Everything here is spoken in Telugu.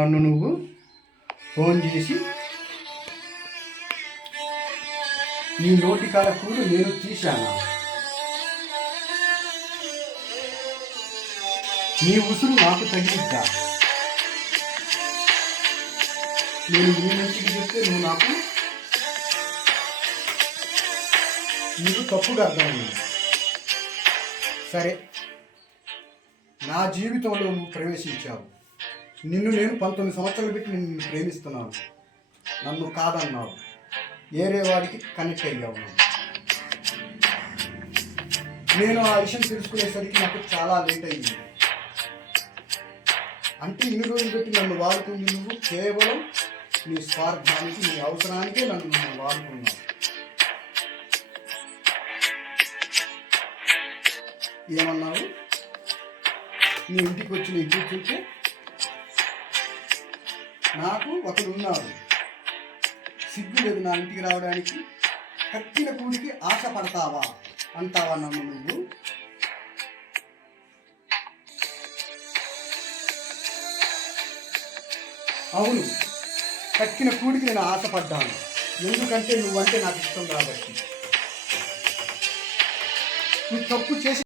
నన్ను నువ్వు ఫోన్ చేసి నీ నోటి కాడ కూడు నేను తీశాను. నీ ఉసురు నాకు తగిలిద్దా? నేను నీ మంచికి చెప్తే నువ్వు నాకు నీకు తప్పుగా అర్థమైంది. సరే, నా జీవితంలో నువ్వు ప్రవేశించావు. నిన్ను నేను 19 సంవత్సరాలు పెట్టి నిన్ను ప్రేమిస్తున్నాను. నన్ను కాదన్నావు. వేరే వాడికి కనెక్ట్ అయ్యావు. నేను ఆ విషయం తెలుసుకునేసరికి నాకు చాలా లేట్ అయింది. అంటే ఇన్ని రోజులు పెట్టి నన్ను వాడుతుంది నువ్వు కేవలం నీ స్వార్థానికి, నీ అవసరానికే నన్ను వాడుకున్నావు. ఏమన్నావు? నీ ఇంటికి వచ్చి నీ కూర్చుంటే నాకు ఒకడున్నాడు, సిగ్గు లేదు నా ఇంటికి రావడానికి, కట్టిన కూడికి ఆశపడతావా అంటావా నన్ను నువ్వు? అవును, కట్టిన కూడికి నేను ఆశపడ్డాను. ఎందుకంటే నువ్వంటే నాకు ఇష్టం కాబట్టి. నువ్వు తప్పు చేసి